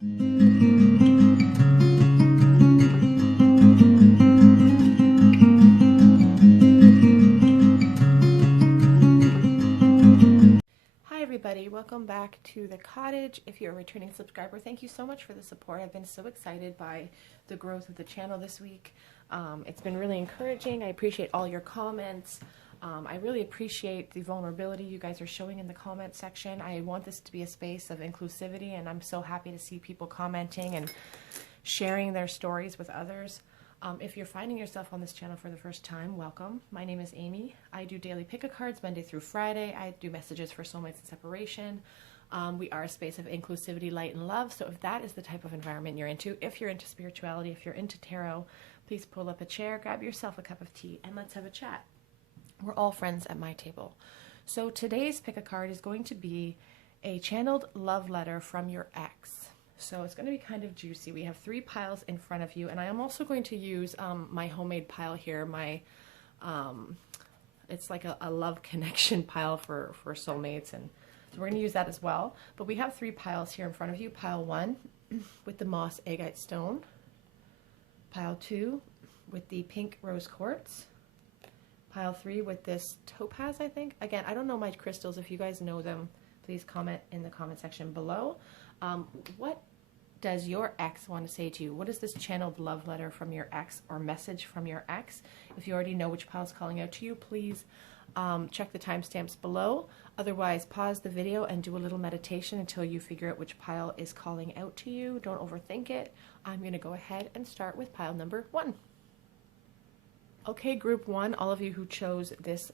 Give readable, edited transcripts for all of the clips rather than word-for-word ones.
Hi everybody, welcome back to the cottage. If you're a returning subscriber, thank you so much for the support. I've been so excited by the growth of the channel this week. It's been really encouraging. I appreciate all your comments. I really appreciate the vulnerability you guys are showing in the comment section. I want this to be a space of inclusivity, and I'm so happy to see people commenting and sharing their stories with others. If you're finding yourself on this channel for the first time, welcome. My name is Amy. I do daily pick-a cards Monday through Friday. I do messages for soulmates and separation. We are a space of inclusivity, light, and love. So if that is the type of environment you're into, if you're into spirituality, if you're into tarot, please pull up a chair, grab yourself a cup of tea, and let's have a chat. We're all friends at my table. So today's pick a card is going to be a channeled love letter from your ex. So it's going to be kind of juicy. We have 3 piles in front of you, and I am also going to use my homemade pile here. My it's like a love connection pile for soulmates, and so we're going to use that as well. But we have 3 piles here in front of you. Pile 1 with the moss agate stone. Pile 2 with the pink rose quartz. Pile 3 with this topaz, I think. Again, I don't know my crystals. If you guys know them, please comment in the comment section below. What does your ex want to say to you? What is this channeled love letter from your ex or message from your ex? If you already know which pile is calling out to you, please check the timestamps below. Otherwise, pause the video and do a little meditation until you figure out which pile is calling out to you. Don't overthink it. I'm going to go ahead and start with pile number 1. Okay, group 1, all of you who chose this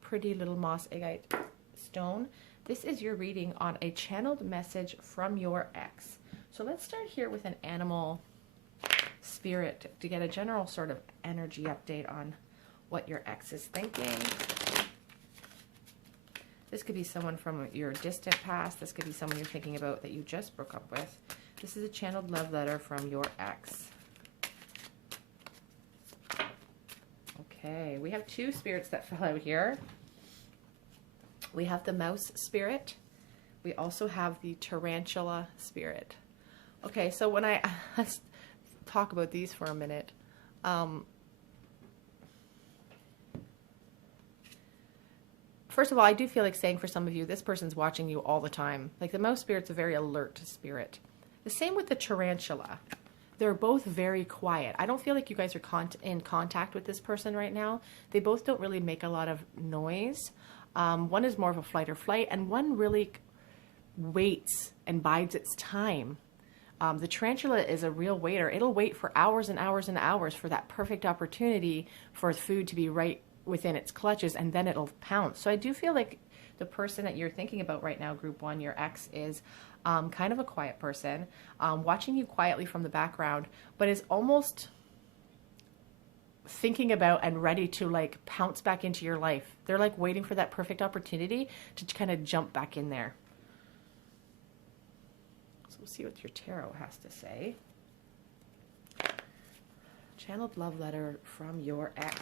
pretty little moss agate stone, this is your reading on a channeled message from your ex. So let's start here with an animal spirit to get a general sort of energy update on what your ex is thinking. This could be someone from your distant past. This could be someone you're thinking about that you just broke up with. This is a channeled love letter from your ex. Okay, we have 2 spirits that fell out here. We have the mouse spirit. We also have the tarantula spirit. Okay, so when let's talk about these for a minute. First of all, I do feel like saying for some of you, this person's watching you all the time. Like the mouse spirit's a very alert spirit. The same with the tarantula. They're both very quiet. I don't feel like you guys are in contact with this person right now. They both don't really make a lot of noise. One is more of a flight or flight, and one really waits and bides its time. The tarantula is a real waiter. It'll wait for hours and hours and hours for that perfect opportunity for food to be right within its clutches, and then it'll pounce. So I do feel like the person that you're thinking about right now, group 1, your ex, is kind of a quiet person, watching you quietly from the background, but is almost thinking about and ready to like pounce back into your life. They're like waiting for that perfect opportunity to kind of jump back in there. So we'll see what your tarot has to say. Channeled love letter from your ex.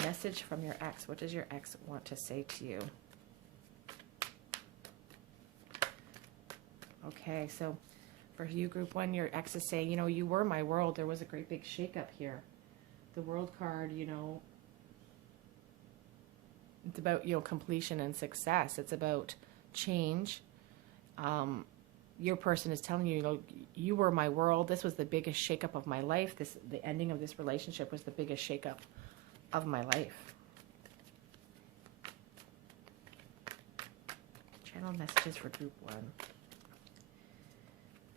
A message from your ex. What does your ex want to say to you? Okay, so for you, group 1, your ex is saying, you know, you were my world. There was a great big shakeup here. The world card, you know, it's about, you know, completion and success. It's about change. Your person is telling you, you know, you were my world. This was the biggest shakeup of my life. The ending of this relationship was the biggest shakeup of my life. Channel messages for group 1.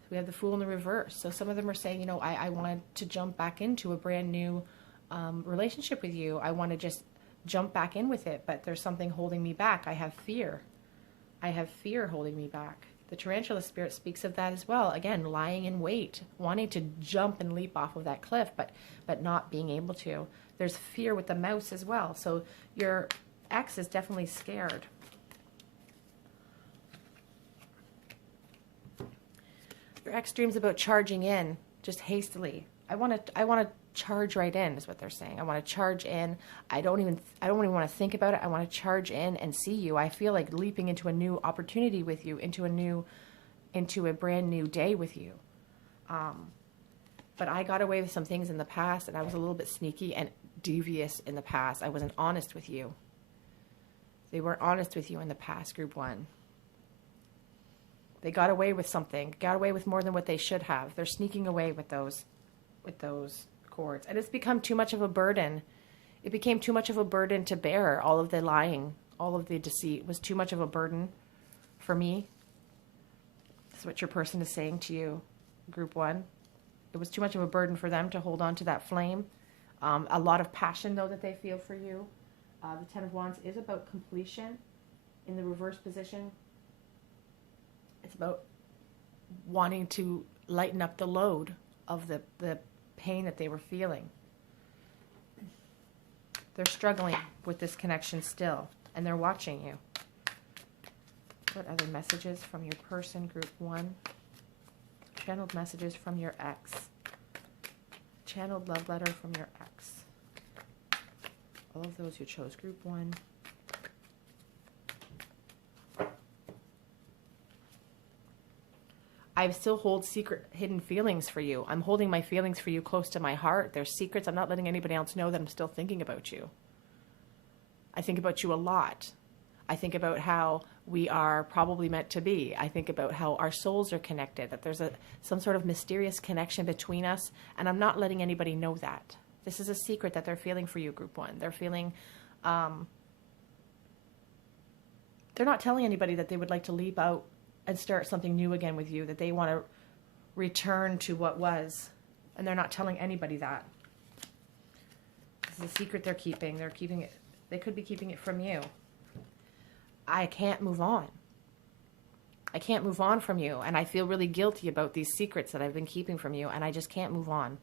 We have the Fool in the reverse. So some of them are saying, you know, I wanted to jump back into a brand new relationship with you. I want to just jump back in with it, but there's something holding me back. I have fear. I have fear holding me back. The tarantula spirit speaks of that as well. Again, lying in wait, wanting to jump and leap off of that cliff, but not being able to. There's fear with the mouse as well. So your ex is definitely scared. Your ex dreams about charging in just hastily. I want to charge right in is what they're saying. I want to charge in. I don't even want to think about it. I want to charge in and see you. I feel like leaping into a new opportunity with you, into a new into a brand new day with you. But I got away with some things in the past, and I was a little bit sneaky and devious in the past. I wasn't honest with you. They weren't honest with you in the past, group one. They got away with something, got away with more than what they should have. They're sneaking away with those cords. And it's become too much of a burden. It became too much of a burden to bear. All of the lying, all of the deceit was too much of a burden for me. That's what your person is saying to you, group one. It was too much of a burden for them to hold on to that flame. A lot of passion, though, that they feel for you. The Ten of Wands is about completion in the reverse position. It's about wanting to lighten up the load of the pain that they were feeling. They're struggling with this connection still, and they're watching you. What other messages from your person, group one? Channeled messages from your ex. Channeled love letter from your ex. All of those who chose group one. I still hold secret, hidden feelings for you. I'm holding my feelings for you close to my heart. There's secrets. I'm not letting anybody else know that I'm still thinking about you. I think about you a lot. I think about how we are probably meant to be. I think about how our souls are connected, that there's some sort of mysterious connection between us, and I'm not letting anybody know that. This is a secret that they're feeling for you, group one. They're feeling, they're not telling anybody that they would like to leap out and start something new again with you, that they want to return to what was, and they're not telling anybody that. This is a secret they're keeping. They're keeping it. They could be keeping it from you. I can't move on. I can't move on from you, and I feel really guilty about these secrets that I've been keeping from you, and I just can't move on.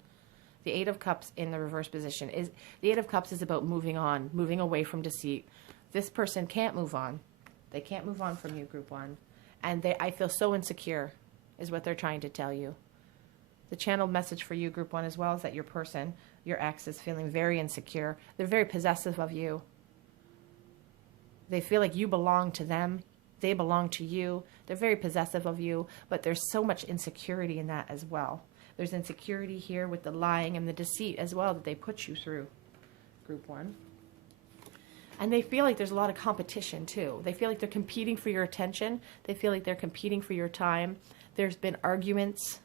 The Eight of Cups in the reverse position is, the Eight of Cups is about moving on, moving away from deceit. This person can't move on. They can't move on from you, group one. And I feel so insecure, is what they're trying to tell you. The channeled message for you, group one, as well, is that your person, your ex, is feeling very insecure. They're very possessive of you. They feel like you belong to them. They belong to you. They're very possessive of you, but there's so much insecurity in that as well. There's insecurity here with the lying and the deceit as well that they put you through, group one. And they feel like there's a lot of competition too. They feel like they're competing for your attention. They feel like they're competing for your time. There's been arguments,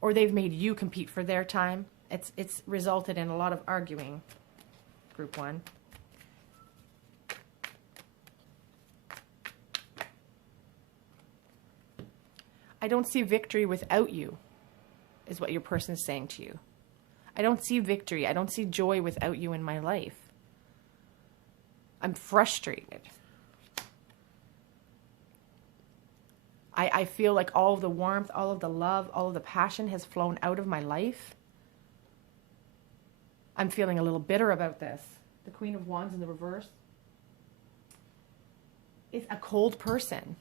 or they've made you compete for their time. It's resulted in a lot of arguing, group one. I don't see victory without you, is what your person is saying to you. I don't see victory. I don't see joy without you in my life. I'm frustrated. I feel like all of the warmth, all of the love, all of the passion has flown out of my life. I'm feeling a little bitter about this. The Queen of Wands in the reverse is a cold person.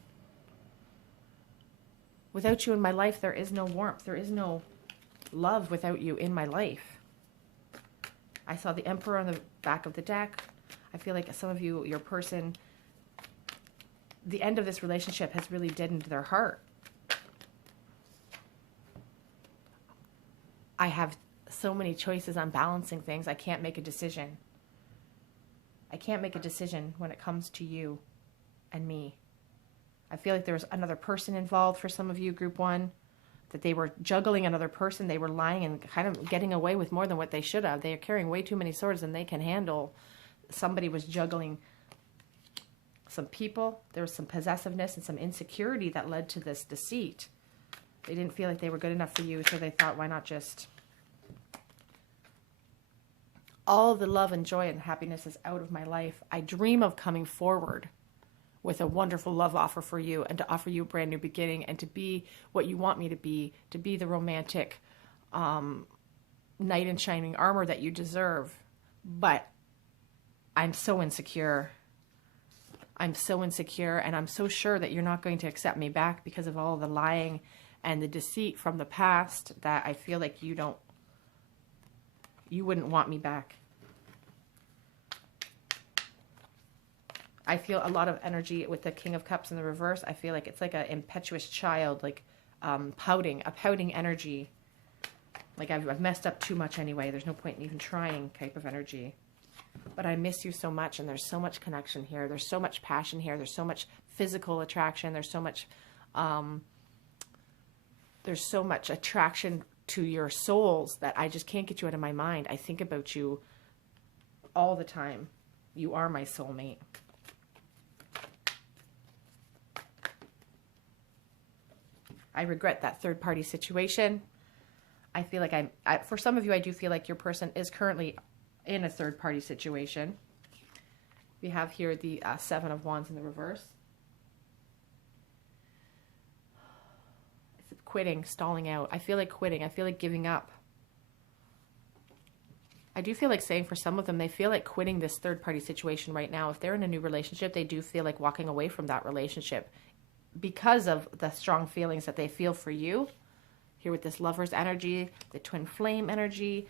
Without you in my life, there is no warmth. There is no love without you in my life. I saw the Emperor on the back of the deck. I feel like some of you, your person, the end of this relationship has really deadened their heart. I have so many choices on balancing things. I can't make a decision. I can't make a decision when it comes to you and me. I feel like there was another person involved for some of you, group one, that they were juggling another person. They were lying and kind of getting away with more than what they should have. They are carrying way too many swords than they can handle. Somebody was juggling some people. There was some possessiveness and some insecurity that led to this deceit. They didn't feel like they were good enough for you, so they thought, why not just... All of the love and joy and happiness is out of my life. I dream of coming forward with a wonderful love offer for you, and to offer you a brand new beginning, and to be what you want me to be the romantic knight in shining armor that you deserve. But I'm so insecure. I'm so insecure, and I'm so sure that you're not going to accept me back because of all the lying and the deceit from the past, that I feel like you wouldn't want me back. I feel a lot of energy with the King of Cups in the reverse. I feel like it's like an impetuous child, like a pouting energy. Like I've messed up too much anyway. There's no point in even trying type of energy. But I miss you so much, and there's so much connection here. There's so much passion here. There's so much physical attraction. There's so much attraction to your souls that I just can't get you out of my mind. I think about you all the time. You are my soulmate. I regret that third party situation. I feel like for some of you, I do feel like your person is currently in a third party situation. We have here the Seven of Wands in the reverse. It's quitting, stalling out. I feel like quitting. I feel like giving up. I do feel like saying for some of them, they feel like quitting this third party situation right now. If they're in a new relationship, they do feel like walking away from that relationship because of the strong feelings that they feel for you. Here with this Lover's energy, the Twin Flame energy,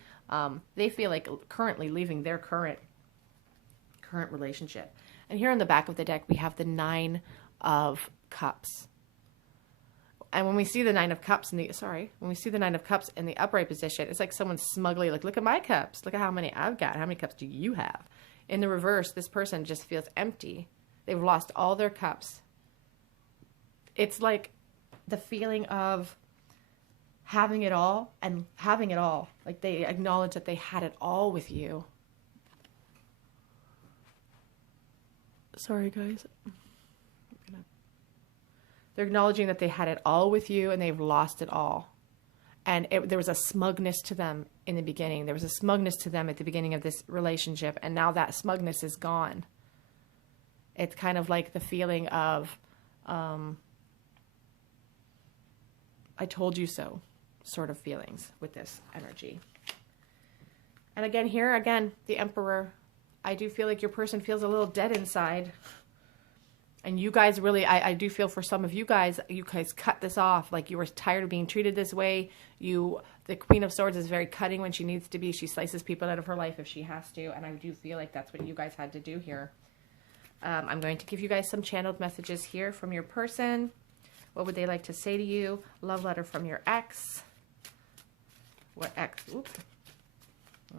they feel like currently leaving their current relationship. And here on the back of the deck, we have the Nine of Cups. And when we see the Nine of Cups when we see the Nine of Cups in the upright position, it's like someone smugly like, look at my cups. Look at how many I've got. How many cups do you have? In the reverse, this person just feels empty. They've lost all their cups. It's like the feeling of having it all and having it all. Like they acknowledge that they had it all with you. Sorry, guys. They're acknowledging that they had it all with you and they've lost it all. And there was a smugness to them in the beginning. There was a smugness to them at the beginning of this relationship. And now that smugness is gone. It's kind of like the feeling of, I told you so sort of feelings with this energy. And again, the Emperor, I do feel like your person feels a little dead inside. And you guys really, I do feel for some of you guys cut this off. Like you were tired of being treated this way. The Queen of Swords is very cutting when she needs to be. She slices people out of her life if she has to. And I do feel like that's what you guys had to do here. I'm going to give you guys some channeled messages here from your person. What would they like to say to you? Love letter from your ex. What ex? Oops.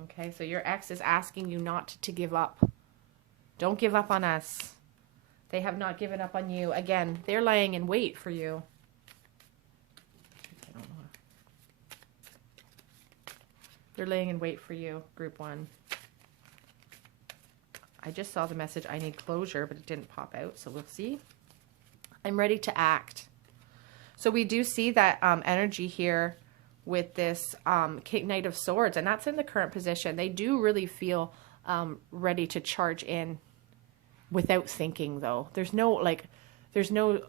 Okay, so your ex is asking you not to give up. Don't give up on us. They have not given up on you. Again, they're lying in wait for you. I don't know. They're laying in wait for you, group one. I just saw the message, I need closure, but it didn't pop out, so we'll see. I'm ready to act. So we do see that energy here with this Knight of Swords, and that's in the current position. They do really feel ready to charge in without thinking, though. There's no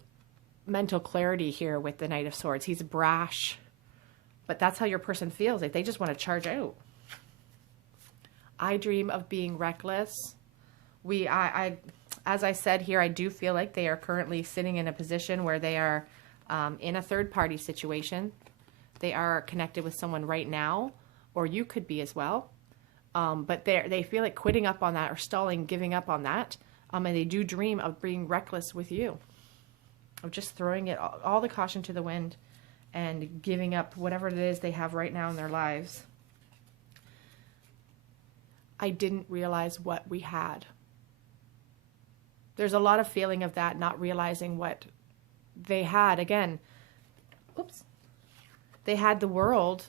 mental clarity here with the Knight of Swords. He's brash, but that's how your person feels. Like they just want to charge out. I dream of being reckless. As I said here, I do feel like they are currently sitting in a position where they are in a third party situation. They are connected with someone right now, or you could be as well. But they feel like quitting up on that or stalling, giving up on that. And they do dream of being reckless with you, of just throwing it all the caution to the wind and giving up whatever it is they have right now in their lives. I didn't realize what we had. There's a lot of feeling of that, not realizing what they had. Again, oops. They had the world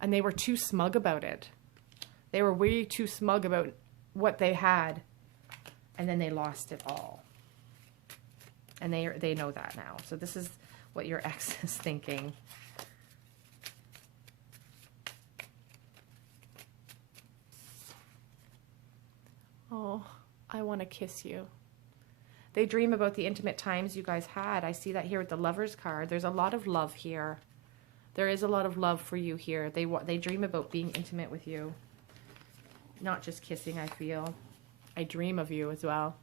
and they were too smug about it. They were way too smug about what they had. And then they lost it all. And they know that now. So this is what your ex is thinking. Oh, I want to kiss you. They dream about the intimate times you guys had. I see that here with the Lover's card. There's a lot of love here. There is a lot of love for you here. They dream about being intimate with you. Not just kissing, I feel. I dream of you as well.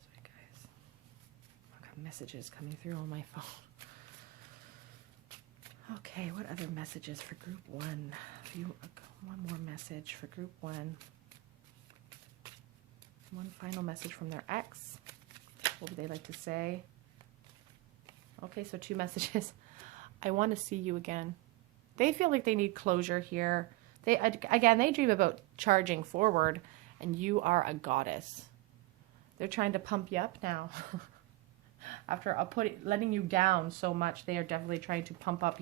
Sorry, guys. I've got messages coming through on my phone. Okay, what other messages for group one? One more message for group one. One final message from their ex. What would they like to say? Okay, so 2 messages. I want to see you again. They feel like they need closure here. They dream about charging forward, and you are a goddess. They're trying to pump you up now. After letting you down so much, they are definitely trying to pump up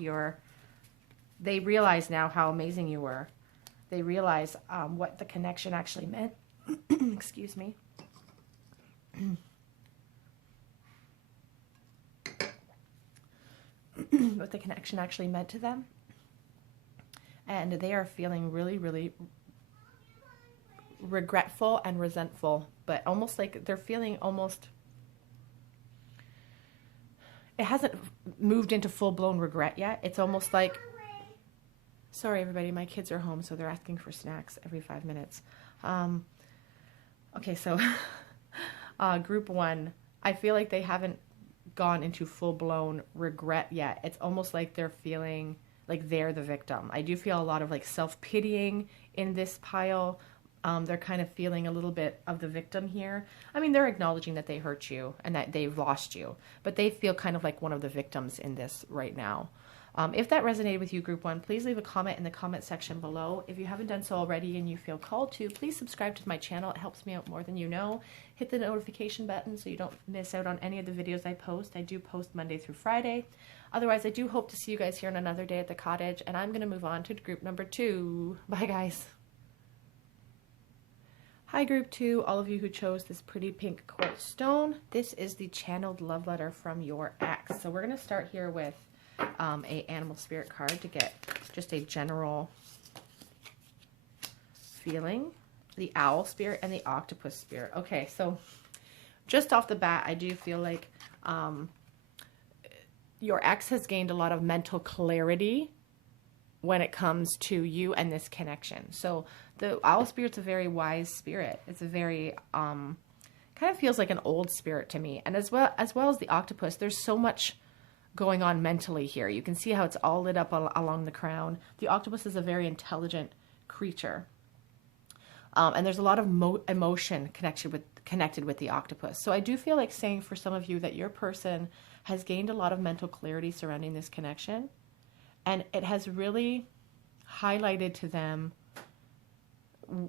they realize now how amazing you were. They realize what the connection actually meant. Excuse me. What the connection actually meant to them. And they are feeling really, really regretful and resentful, but almost like they're feeling it hasn't moved into full-blown regret yet. It's almost like, sorry everybody, my kids are home, so they're asking for snacks every 5 minutes. Okay, so group one, I feel like they haven't gone into full-blown regret yet. It's almost like they're feeling like they're the victim. I do feel a lot of like self-pitying in this pile. They're kind of feeling a little bit of the victim here. I mean, they're acknowledging that they hurt you and that they've lost you, but they feel kind of like one of the victims in this right now. If that resonated with you, group one, please leave a comment in the comment section below. If you haven't done so already and you feel called to, please subscribe to my channel. It helps me out more than you know. Hit the notification button so you don't miss out on any of the videos I post. I do post Monday through Friday. Otherwise, I do hope to see you guys here on another day at the cottage, and I'm going to move on to group number 2. Bye, guys. Hi, group 2, all of you who chose this pretty pink quartz stone. This is the channeled love letter from your ex. So we're going to start here with a animal spirit card to get just a general feeling. The owl spirit and the octopus spirit. Okay, so just off the bat, I do feel like your ex has gained a lot of mental clarity when it comes to you and this connection. So the owl spirit's a very wise spirit. It's a very kind of feels like an old spirit to me. And as well as the octopus, there's so much going on mentally here. You can see how it's all lit up along the crown. The octopus is a very intelligent creature. And there's a lot of emotion connected with the octopus. So I do feel like saying for some of you that your person has gained a lot of mental clarity surrounding this connection. And it has really highlighted to them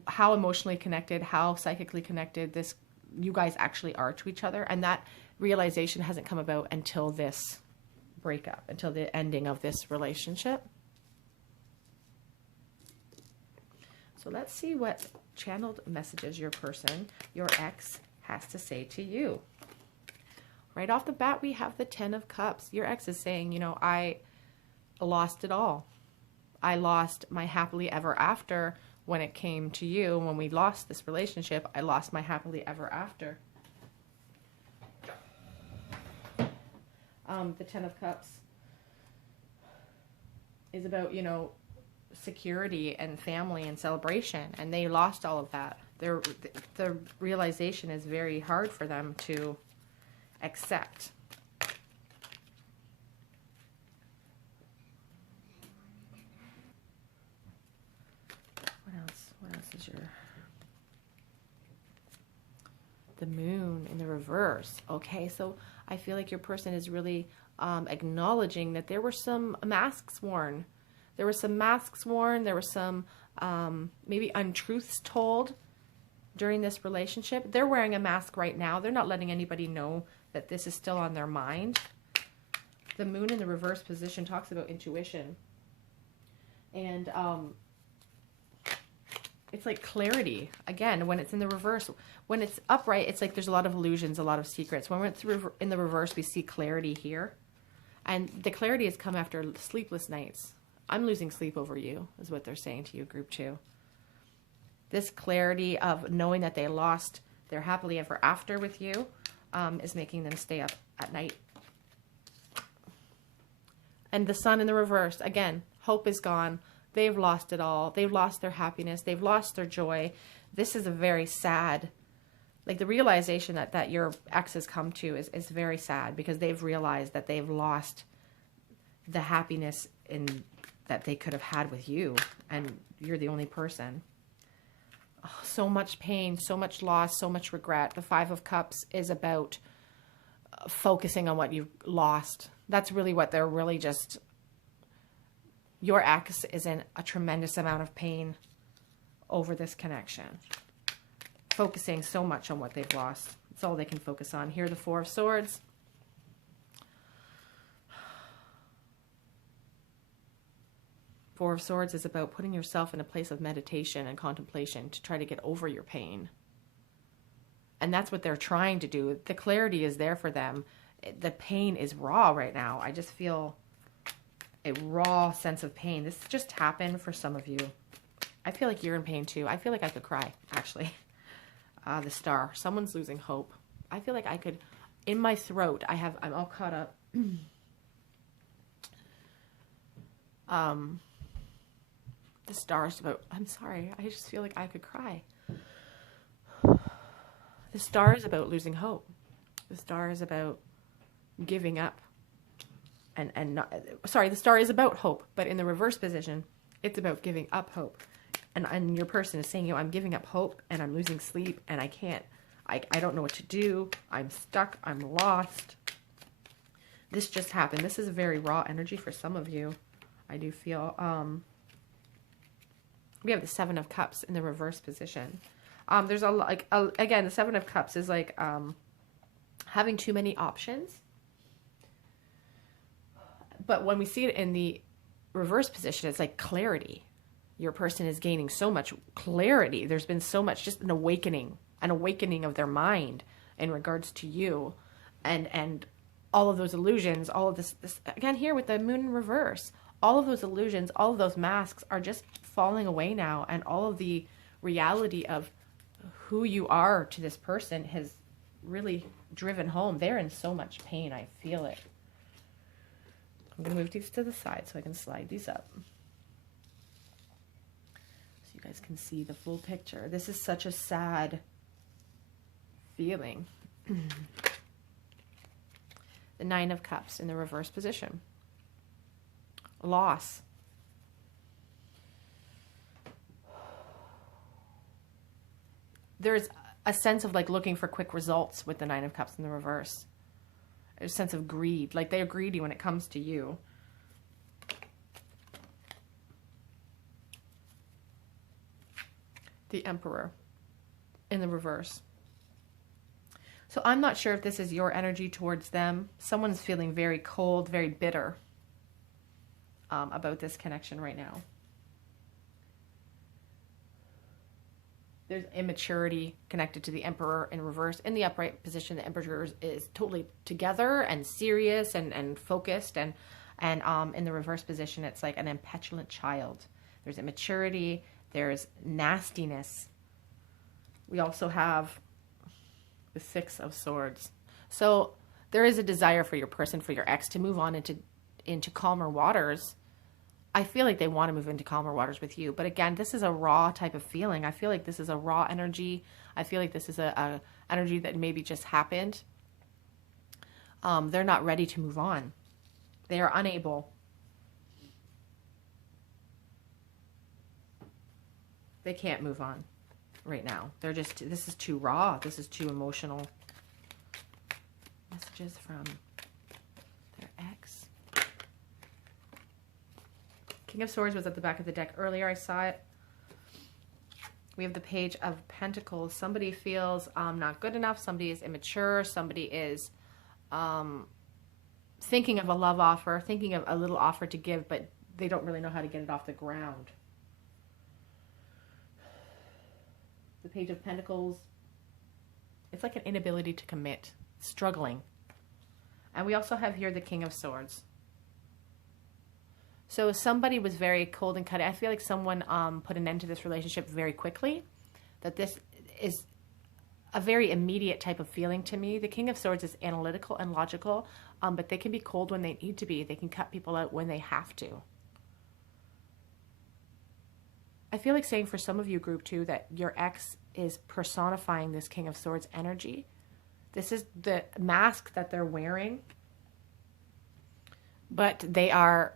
how emotionally connected, how psychically connected you guys actually are to each other. And that realization hasn't come about until this breakup, until the ending of this relationship. So let's see what channeled messages your person, your ex, has to say to you. Right off the bat, we have the 10 of Cups. Your ex is saying, you know, I lost it all. I lost my happily ever after when it came to you. When we lost this relationship, I lost my happily ever after. The 10 of Cups is about, you know, security and family and celebration, and they lost all of that. The realization is very hard for them to accept. What else is the moon in the reverse? Okay, so I feel like your person is really acknowledging that there were some masks worn. There were some masks worn. There were some maybe untruths told during this relationship. They're wearing a mask right now. They're not letting anybody know that this is still on their mind. The moon in the reverse position talks about intuition. And it's like clarity. Again, when it's in the reverse, when it's upright, it's like there's a lot of illusions, a lot of secrets. When it's in the reverse, we see clarity here. And the clarity has come after sleepless nights. I'm losing sleep over you, is what they're saying to you, group 2. This clarity of knowing that they lost their happily ever after with you is making them stay up at night. And the sun in the reverse, again, hope is gone. They've lost it all. They've lost their happiness. They've lost their joy. This is a very sad, like the realization that your ex has come to is very sad, because they've realized that they've lost the happiness that they could have had with you, and you're the only person. Oh, so much pain, so much loss, so much regret. The Five of Cups is about focusing on what you've lost. That's really what they're really just... Your ex is in a tremendous amount of pain over this connection. Focusing so much on what they've lost. It's all they can focus on. Here, the Four of Swords. Four of Swords is about putting yourself in a place of meditation and contemplation to try to get over your pain. And that's what they're trying to do. The clarity is there for them. The pain is raw right now. I just feel a raw sense of pain. This just happened for some of you. I feel like you're in pain too. I feel like I could cry, actually. The Star. Someone's losing hope. I feel like I could, in my throat, I'm all caught up. The Star is about, I'm sorry, I just feel like I could cry. The Star is about losing hope. The Star is about giving up. And not, sorry, the Star is about hope, but in the reverse position, it's about giving up hope. And your person is saying, I'm giving up hope, and I'm losing sleep, and I can't, I don't know what to do. I'm stuck. I'm lost. This just happened. This is a very raw energy for some of you. I do feel, we have the Seven of Cups in the reverse position. There's again, the Seven of Cups is like, having too many options. But when we see it in the reverse position, it's like clarity. Your person is gaining so much clarity. There's been so much, just an awakening of their mind in regards to you, and all of those illusions, all of this again here with the Moon in reverse, all of those illusions, all of those masks are just falling away now, and all of the reality of who you are to this person has really driven home. They're in so much pain. I feel it. I'm going to move these to the side so I can slide these up. So you guys can see the full picture. This is such a sad feeling. The Nine of Cups in the reverse position. Loss. There's a sense of like looking for quick results with the Nine of Cups in the reverse. There's a sense of greed. Like they're greedy when it comes to you. The Emperor in the reverse. So I'm not sure if this is your energy towards them. Someone's feeling very cold, very bitter about this connection right now. There's immaturity connected to the Emperor in reverse. In the upright position, the Emperor is totally together and serious and focused. And in the reverse position, it's like an impetulant child. There's immaturity. There's nastiness. We also have the Six of Swords. So there is a desire for your person, for your ex, to move on into calmer waters. I feel like they want to move into calmer waters with you. But again, this is a raw type of feeling. I feel like this is a raw energy. I feel like this is a energy that maybe just happened. They're not ready to move on. They are unable. They can't move on right now. They're just, this is too raw. This is too emotional. Messages from their ex. King of Swords was at the back of the deck earlier. I saw it. We have the Page of Pentacles. Somebody feels not good enough. Somebody is immature. Somebody is thinking of a love offer, thinking of a little offer to give, but they don't really know how to get it off the ground. The Page of Pentacles. It's like an inability to commit. Struggling. And we also have here the King of Swords. So somebody was very cold and cutting. I feel like someone put an end to this relationship very quickly. That this is a very immediate type of feeling to me. The King of Swords is analytical and logical, but they can be cold when they need to be. They can cut people out when they have to. I feel like saying for some of you, group 2, that your ex is personifying this King of Swords energy. This is the mask that they're wearing. But they are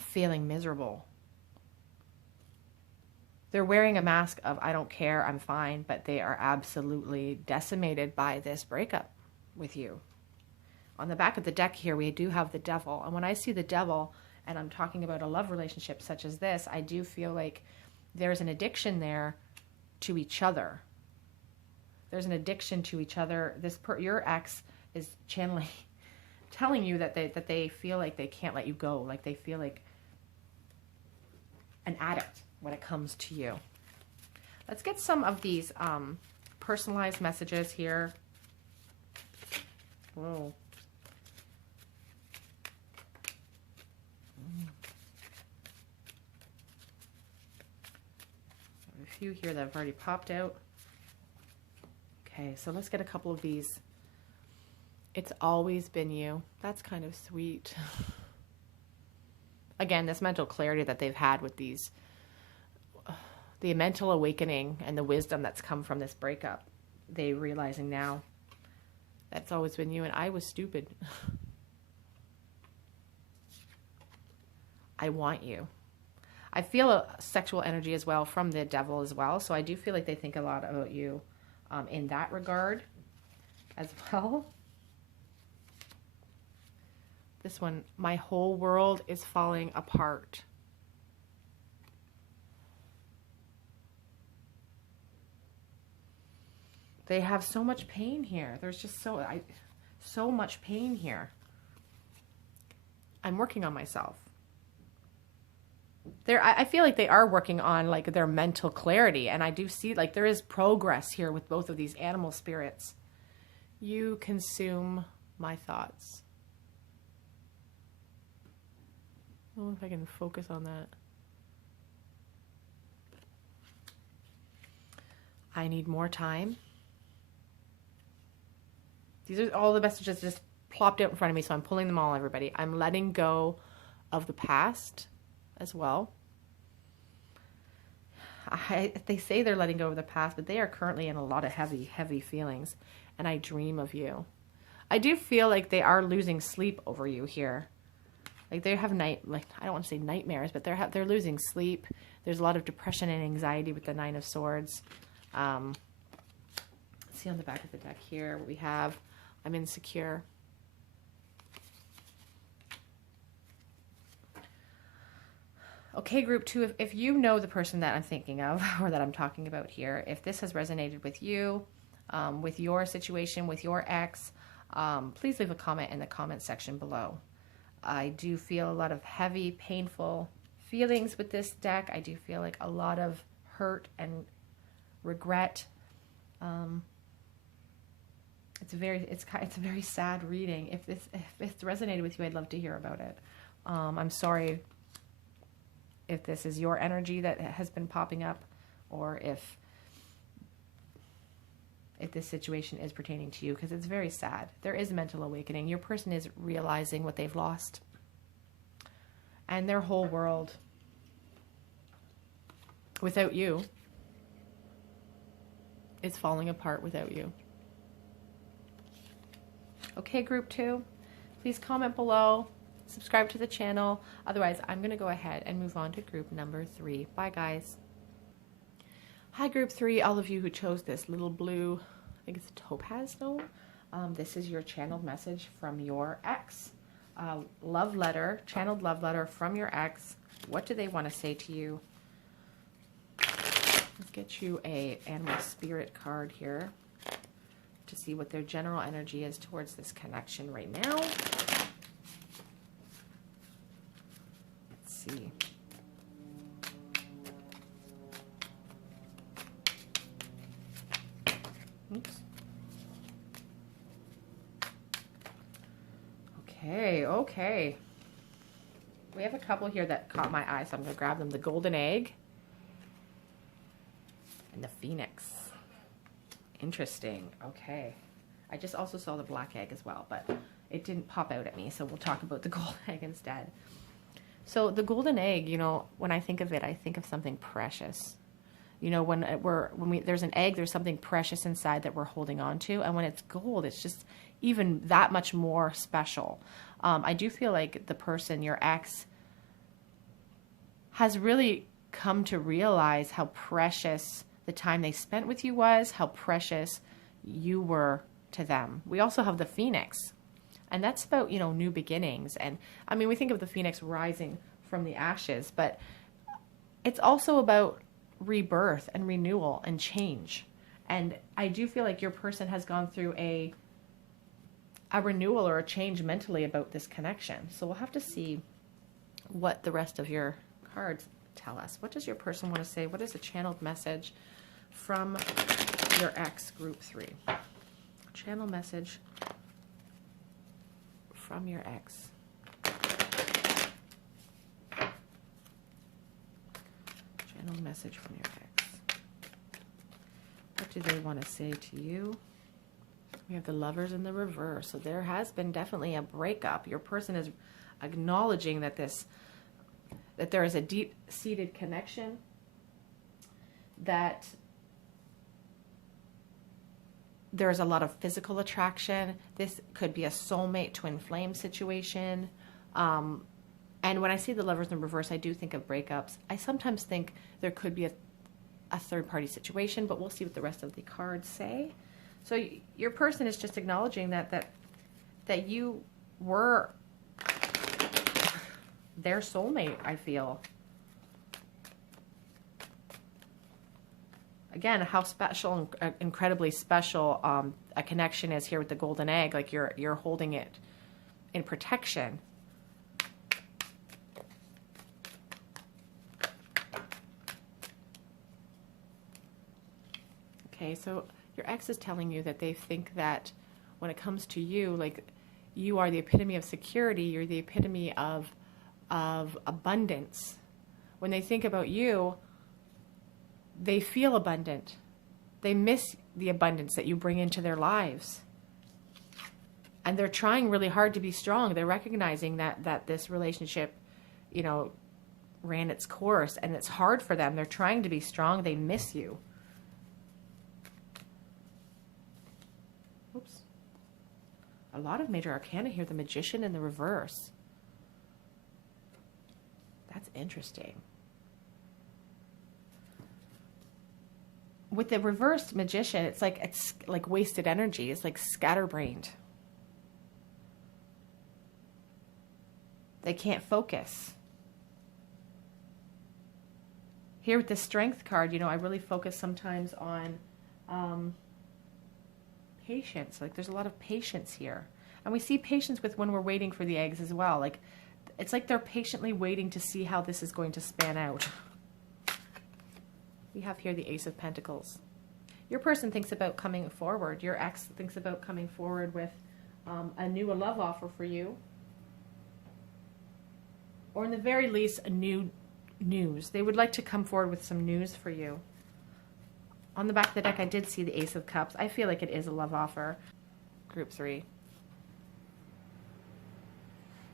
feeling miserable. They're wearing a mask of, I don't care, I'm fine, but they are absolutely decimated by this breakup with you. On the back of the deck here, we do have the devil. And when I see the devil, and I'm talking about a love relationship such as this, I do feel like there's an addiction there to each other. There's an addiction to each other. Your ex is channeling, telling you that they feel like they can't let you go, like they feel like an addict when it comes to you. Let's get some of these personalized messages here. Whoa. A few here that have already popped out. Okay, so let's get a couple of these. It's always been you. That's kind of sweet. Again, this mental clarity that they've had with these, the mental awakening and the wisdom that's come from this breakup. They realizing now that's always been you and I was stupid. I want you. I feel a sexual energy as well from the devil as well. So I do feel like they think a lot about you in that regard as well. This one, my whole world is falling apart. They have so much pain here. There's just so much pain here. I'm working on myself. I feel like they are working on like their mental clarity, and I do see like there is progress here with both of these animal spirits. You consume my thoughts. I don't know if I can focus on that. I need more time. These are all the messages just plopped out in front of me, so I'm pulling them all, everybody. I'm letting go of the past as well. They say they're letting go of the past, but they are currently in a lot of heavy feelings, and I dream of you. I do feel like they are losing sleep over you here. Like they have I don't want to say nightmares, but they're losing sleep. There's a lot of depression and anxiety with the Nine of Swords. Let's see on the back of the deck here what we have. I'm insecure. Okay, group 2, if you know the person that I'm thinking of or that I'm talking about here, if this has resonated with you, with your situation, with your ex, please leave a comment in the comment section below. I do feel a lot of heavy, painful feelings with this deck. I do feel like a lot of hurt and regret. It's a very sad reading. If it's resonated with you, I'd love to hear about it. I'm sorry if this is your energy that has been popping up, or if this situation is pertaining to you, because it's very sad. There is a mental awakening. Your person is realizing what they've lost, and their whole world without you is falling apart without you. Okay, group 2, please comment below, subscribe to the channel. Otherwise, I'm going to go ahead and move on to group number 3. Bye, guys. Hi, group 3, all of you who chose this little blue, I think it's a topaz stone. This is your channeled message from your ex. Love letter, channeled love letter from your ex. What do they want to say to you? Let's get you a animal spirit card here to see what their general energy is towards this connection right now. Let's see. Oops. Okay. We have a couple here that caught my eye, so I'm going to grab them. The golden egg and the phoenix. Interesting. Okay. I just also saw the black egg as well, but it didn't pop out at me, so we'll talk about the golden egg instead. So the golden egg, you know, when I think of it, I think of something precious. You know, when there's an egg, there's something precious inside that we're holding on to, and when it's gold, it's just even that much more special. I do feel like the person, your ex, has really come to realize how precious the time they spent with you was, how precious you were to them. We also have the Phoenix, and that's about, new beginnings. And I mean, we think of the Phoenix rising from the ashes, but it's also about rebirth and renewal and change. And I do feel like your person has gone through a renewal or a change mentally about this connection. So we'll have to see what the rest of your cards tell us. What does your person want to say? What is a channeled message from your ex, group 3? Channel message from your ex. Channel message from your ex. What do they want to say to you? We have the Lovers in the reverse. So there has been definitely a breakup. Your person is acknowledging that there is a deep-seated connection, that there's a lot of physical attraction. This could be a soulmate twin flame situation. And when I see the Lovers in reverse, I do think of breakups. I sometimes think there could be a third-party situation, but we'll see what the rest of the cards say. So your person is just acknowledging that you were their soulmate, I feel. Again, how special and incredibly special a connection is here with the golden egg. Like you're holding it in protection. Okay, so your ex is telling you that they think that when it comes to you, like you are the epitome of security, you're the epitome of abundance. When they think about you, they feel abundant. They miss the abundance that you bring into their lives. And they're trying really hard to be strong. They're recognizing that this relationship, ran its course and it's hard for them. They're trying to be strong. They miss you. Oops. A lot of major arcana here. The Magician in the reverse. That's interesting. With the reversed Magician, it's like wasted energy. It's like scatterbrained. They can't focus. Here with the Strength card, I really focus sometimes on patience. Like there's a lot of patience here. And we see patience with when we're waiting for the eggs as well. Like it's like they're patiently waiting to see how this is going to span out. We have here the Ace of Pentacles. Your person thinks about coming forward. Your ex thinks about coming forward with a love offer for you. Or in the very least, a new news. They would like to come forward with some news for you. On the back of the deck, I did see the Ace of Cups. I feel like it is a love offer. Group 3.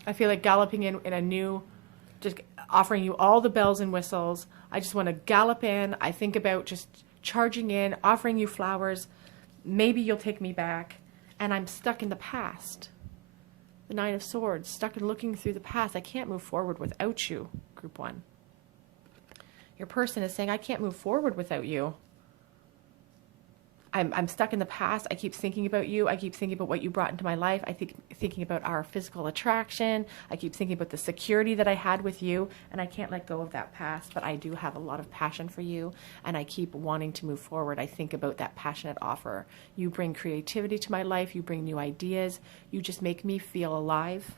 I feel like galloping in a new, just offering you all the bells and whistles. I just want to gallop in. I think about just charging in, offering you flowers. Maybe you'll take me back. And I'm stuck in the past. The Nine of Swords, stuck in looking through the past. I can't move forward without you, Group 1. Your person is saying, I can't move forward without you. I'm stuck in the past. I keep thinking about you. I keep thinking about what you brought into my life. I think thinking about our physical attraction. I keep thinking about the security that I had with you, and I can't let go of that past, but I do have a lot of passion for you, and I keep wanting to move forward. I think about that passionate offer. You bring creativity to my life. You bring new ideas. You just make me feel alive.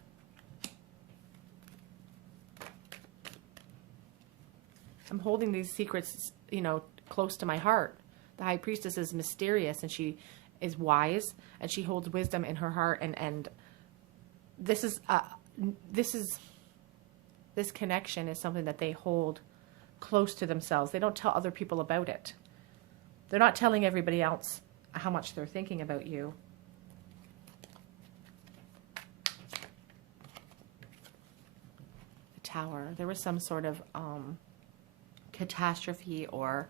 I'm holding these secrets, close to my heart. The High Priestess is mysterious and she is wise and she holds wisdom in her heart. And this connection is something that they hold close to themselves. They don't tell other people about it. They're not telling everybody else how much they're thinking about you. The Tower. There was some sort of catastrophe or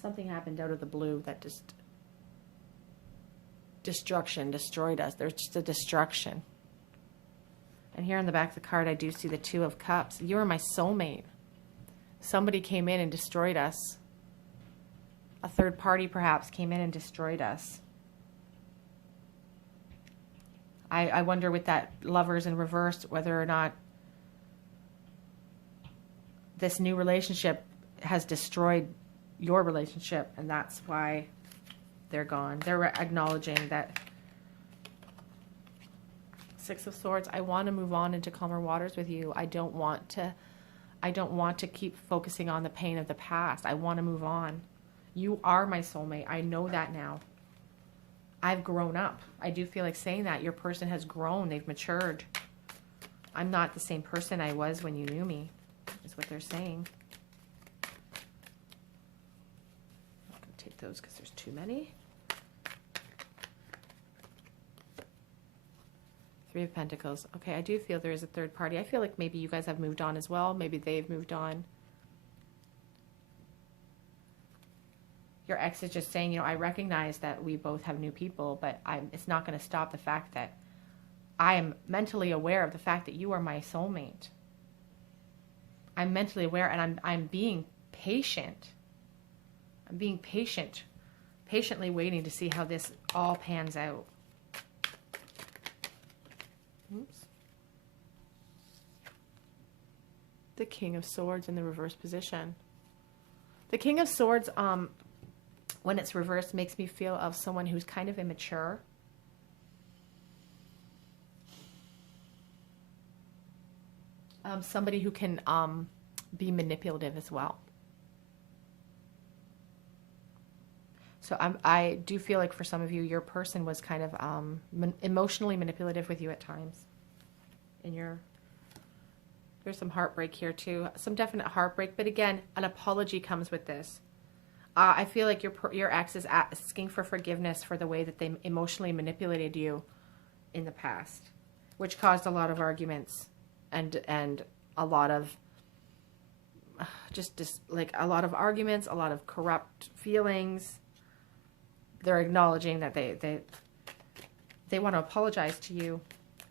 something happened out of the blue that just destroyed us. There's just a destruction. And here on the back of the card, I do see the Two of Cups. You are my soulmate. Somebody came in and destroyed us. A third party perhaps came in and destroyed us. I wonder with that Lovers in reverse, whether or not this new relationship has destroyed your relationship, and that's why they're gone. They're acknowledging that. Six of Swords. I want to move on into calmer waters with you. I don't want to keep focusing on the pain of the past. I want to move on. You are my soulmate. I know that now. I've grown up. I do feel like saying that. Your person has grown. They've matured. I'm not the same person I was when you knew me, is what they're saying. I'm not going to take those because there's too many. Three of Pentacles. Okay, I do feel there is a third party. I feel like maybe you guys have moved on as well. Maybe they've moved on. Your ex is just saying, you know, I recognize that we both have new people, but it's not going to stop the fact that I am mentally aware of the fact that you are my soulmate. I'm mentally aware, and I'm being patient. I'm being patient, patiently waiting to see how this all pans out. Oops. The King of Swords in the reverse position. The King of Swords, when it's reversed, makes me feel of someone who's kind of immature. Somebody who can be manipulative as well. So I do feel like for some of you, your person was kind of emotionally manipulative with you at times. There's some heartbreak here too. Some definite heartbreak, but again, an apology comes with this. I feel like your ex is asking for forgiveness for the way that they emotionally manipulated you in the past, which caused a lot of arguments and a lot of just like a lot of arguments, a lot of corrupt feelings. They're acknowledging that they want to apologize to you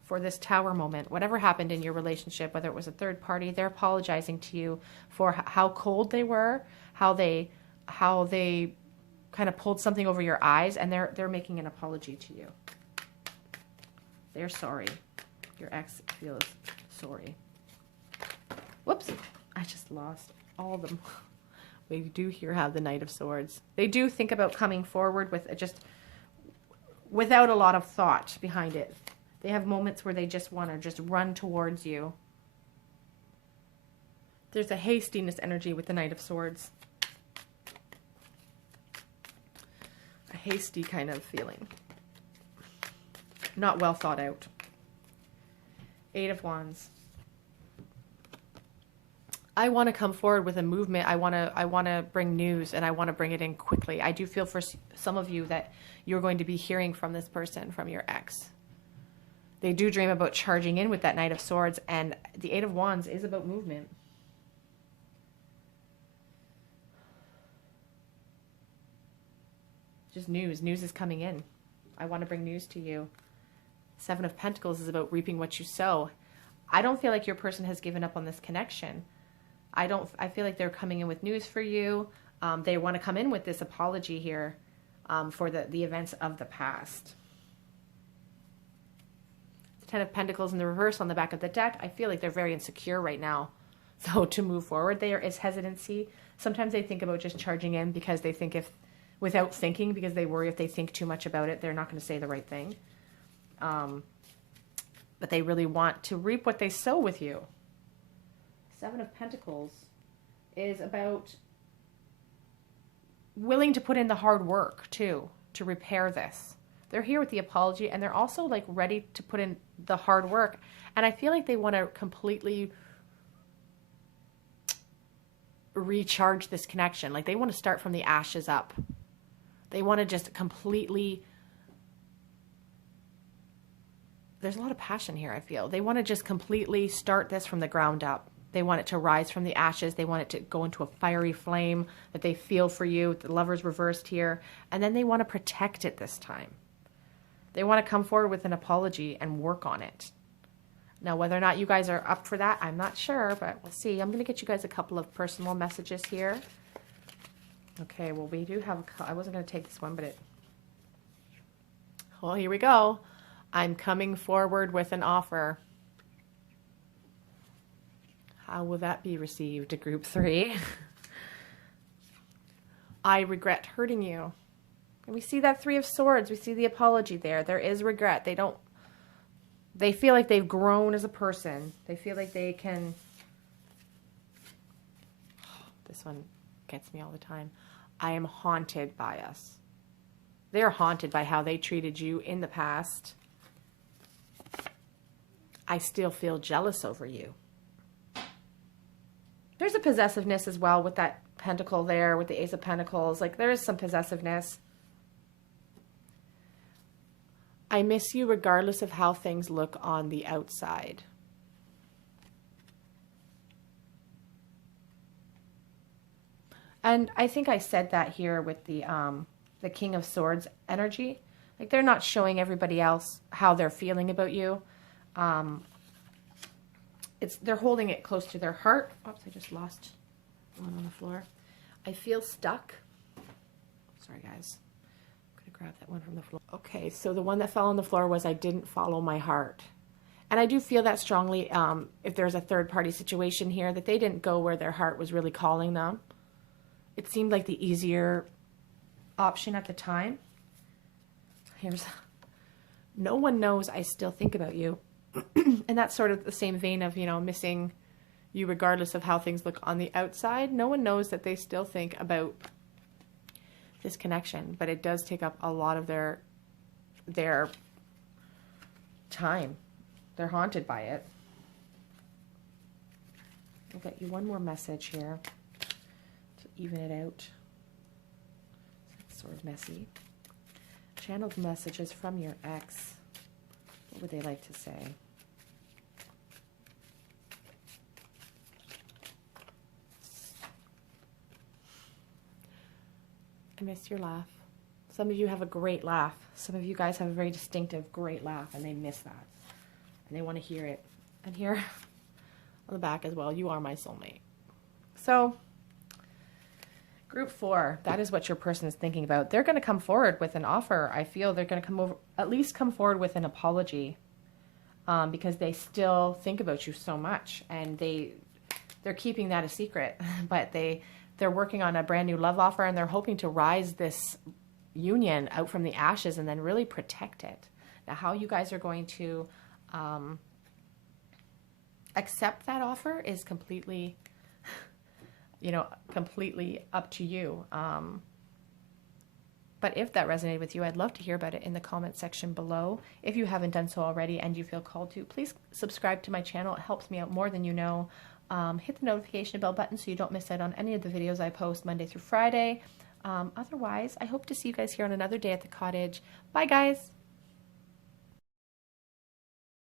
for this Tower moment. Whatever happened in your relationship, whether it was a third party, they're apologizing to you for how cold they were, how they kind of pulled something over your eyes, and they're making an apology to you. They're sorry. Your ex feels sorry. Whoops. I just lost all of them. We do here have the Knight of Swords. They do think about coming forward with just without a lot of thought behind it. They have moments where they just want to just run towards you. There's a hastiness energy with the Knight of Swords. A hasty kind of feeling. Not well thought out. Eight of Wands. I want to come forward with a movement. I want to bring news, and I want to bring it in quickly. I do feel for some of you that you're going to be hearing from this person, from your ex. They do dream about charging in with that Knight of Swords, and the Eight of Wands is about movement. Just news. News is coming in. I want to bring news to you. Seven of Pentacles is about reaping what you sow. I don't feel like your person has given up on this connection. I feel like they're coming in with news for you. They want to come in with this apology here for the events of the past. The Ten of Pentacles in the reverse on the back of the deck. I feel like they're very insecure right now. So to move forward, there is hesitancy. Sometimes they think about just charging in because they think without thinking, because they worry if they think too much about it, they're not going to say the right thing. But they really want to reap what they sow with you. Seven of Pentacles is about willing to put in the hard work too to repair this. They're here with the apology, and they're also like ready to put in the hard work. And I feel like they want to completely recharge this connection. Like they want to start from the ashes up. They want to just completely... There's a lot of passion here, I feel. They want to just completely start this from the ground up. They want it to rise from the ashes. They want it to go into a fiery flame that they feel for you. The Lover's reversed here. And then they want to protect it this time. They want to come forward with an apology and work on it. Now, whether or not you guys are up for that, I'm not sure, but we'll see. I'm going to get you guys a couple of personal messages here. Okay, well, we do have, I wasn't going to take this one, but well, here we go. I'm coming forward with an offer. How will that be received, group 3? I regret hurting you. And we see that 3 of Swords. We see the apology there. There is regret. They feel like they've grown as a person. They feel like they can... This one gets me all the time. I am haunted by us. They're haunted by how they treated you in the past. I still feel jealous over you. There's a possessiveness as well with that pentacle there, with the Ace of Pentacles. Like, there is some possessiveness. I miss you regardless of how things look on the outside. And I think I said that here with the King of Swords energy. Like, they're not showing everybody else how they're feeling about you. They're holding it close to their heart. Oops, I just lost one on the floor. I feel stuck. Sorry, guys. I'm going to grab that one from the floor. Okay, so the one that fell on the floor was I didn't follow my heart. And I do feel that strongly if there's a third-party situation here, that they didn't go where their heart was really calling them. It seemed like the easier option at the time. No one knows I still think about you. And that's sort of the same vein of, missing you regardless of how things look on the outside. No one knows that they still think about this connection, but it does take up a lot of their time. They're haunted by it. I'll get you one more message here to even it out. It's sort of messy. Channeled messages from your ex. What would they like to say? I miss your laugh. Some of you have a great laugh. Some of you guys have a very distinctive, great laugh, and they miss that. And they want to hear it. And here on the back as well, you are my soulmate. So, group 4, that is what your person is thinking about. They're going to come forward with an offer. I feel they're going to at least come forward with an apology because they still think about you so much. And they're keeping that a secret, but they're working on a brand new love offer, and they're hoping to rise this union out from the ashes and then really protect it. Now, how you guys are going to accept that offer is completely, completely up to you. But if that resonated with you, I'd love to hear about it in the comment section below. If you haven't done so already and you feel called to, please subscribe to my channel. It helps me out more than you know. Hit the notification bell button so you don't miss out on any of the videos I post Monday through Friday. Otherwise, I hope to see you guys here on another day at the cottage. Bye, guys.